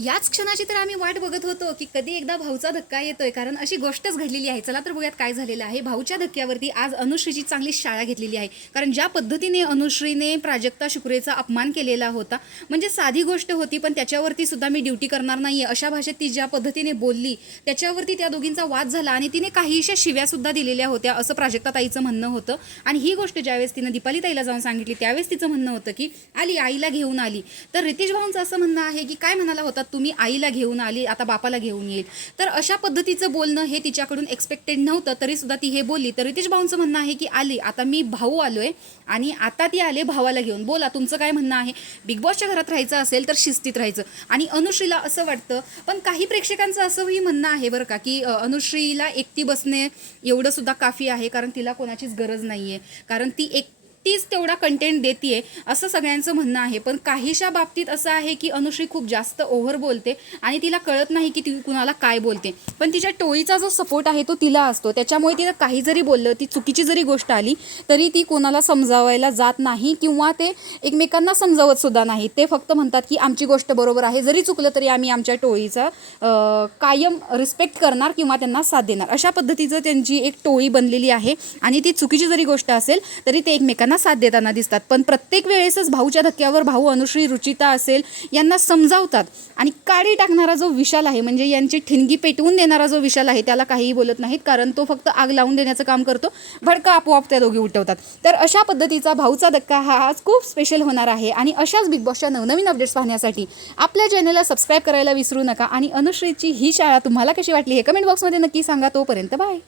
याच क्षणाची तर आम्ही वाट बघत होतो की कधी एकदा भाऊचा धक्का येतोय, कारण अशी गोष्टच घडलेली आहे. चला तर बघूयात काय झालेलं आहे. भाऊच्या धक्क्यावरती आज अनुश्रीची चांगली शाळा घेतलेली आहे. कारण ज्या पद्धतीने अनुश्रीने प्राजक्ता शुक्रेचा अपमान केलेला होता, म्हणजे साधी गोष्ट होती, पण त्याच्यावरती सुद्धा मी ड्युटी करणार नाहीये अशा भाषेत ती ज्या पद्धतीने बोलली, त्याच्यावरती त्या दोघींचा वाद झाला आणि तिने काहीशा शिव्या सुद्धा दिलेल्या होत्या असं प्राजक्ता ताईचं म्हणणं होतं. आणि ही गोष्ट ज्यावेळेस तिनं दीपाली ताईला जाऊन सांगितली, त्यावेळेस तिचं म्हणणं होतं की आली आईला घेऊन आली. तर रितेश भाऊंचं असं म्हणणं आहे की काय म्हणाला होता तुम्ही, आईला घेऊन आली, आता बापाला घेऊन येईल. तर अशा पद्धतीचं बोलणं हे तिच्याकडून एक्सपेक्टेड नव्हतं, तरी सुद्धा ती हे बोलली. तर रितेश भाऊंचं म्हणणं आहे की आली, आता मी भाऊ आलोय आणि आता ती आले भावाला घेऊन, बोला तुमचं काय म्हणणं आहे. बिग बॉसच्या घरात राहायचं असेल तर शिस्तीत राहायचं. आणि अनुश्रीला असं वाटतं, पण काही प्रेक्षकांचं असंही म्हणणं आहे बरं का, की अनुश्रीला एकटी बसणे एवढं सुद्धा काफी आहे, कारण तिला कोणाचीच गरज नाहीये, कारण ती तीच तेवढा कंटेंट देते असं सगळ्यांचं म्हणणं आहे. पण काहीशा बाबतीत असं आहे की अनुश्री खूप जास्त ओव्हर बोलते आणि तिला कळत नाही की ती कुणाला काय बोलते. पण तिच्या टोळीचा जो सपोर्ट आहे तो तिला असतो, त्याच्यामुळे तिला काही जरी बोललं, ती चुकीची जरी गोष्ट आली तरी ती कोणाला समजावायला जात नाही किंवा ते एकमेकांना समजावत सुद्धा नाही. ते फक्त म्हणतात की आमची गोष्ट बरोबर आहे, जरी चुकलं तरी आम्ही आमच्या टोळीचा कायम रिस्पेक्ट करणार किंवा त्यांना साथ देणार. अशा पद्धतीचं त्यांची एक टोळी बनलेली आहे आणि ती चुकीची जरी गोष्ट असेल तरी ते एकमेकांना साथ देताना दिसतात. पण प्रत्येक वेळेसच भाऊच्या धक्क्यावर भाऊ अनुश्री, रुचिता असेल यांना समजावतात आणि काडी टाकणारा जो विशाल आहे, म्हणजे यांची ठिणगी पेटवून देणारा जो विशाल आहे, त्याला काहीही बोलत नाहीत, कारण तो फक्त आग लावून देण्याचं काम करतो. भडका आपोआप त्या दोघी उठवतात. तर अशा पद्धतीचा भाऊचा धक्का हा आज खूप स्पेशल होणार आहे. आणि अशाच बिग बॉसच्या नवनवीन अपडेट्स पाहण्यासाठी आपल्या चॅनलला सबस्क्राईब करायला विसरू नका. आणि अनुश्रीची ही शाळा तुम्हाला कशी वाटली हे कमेंट बॉक्समध्ये नक्की सांगा. तोपर्यंत बाय.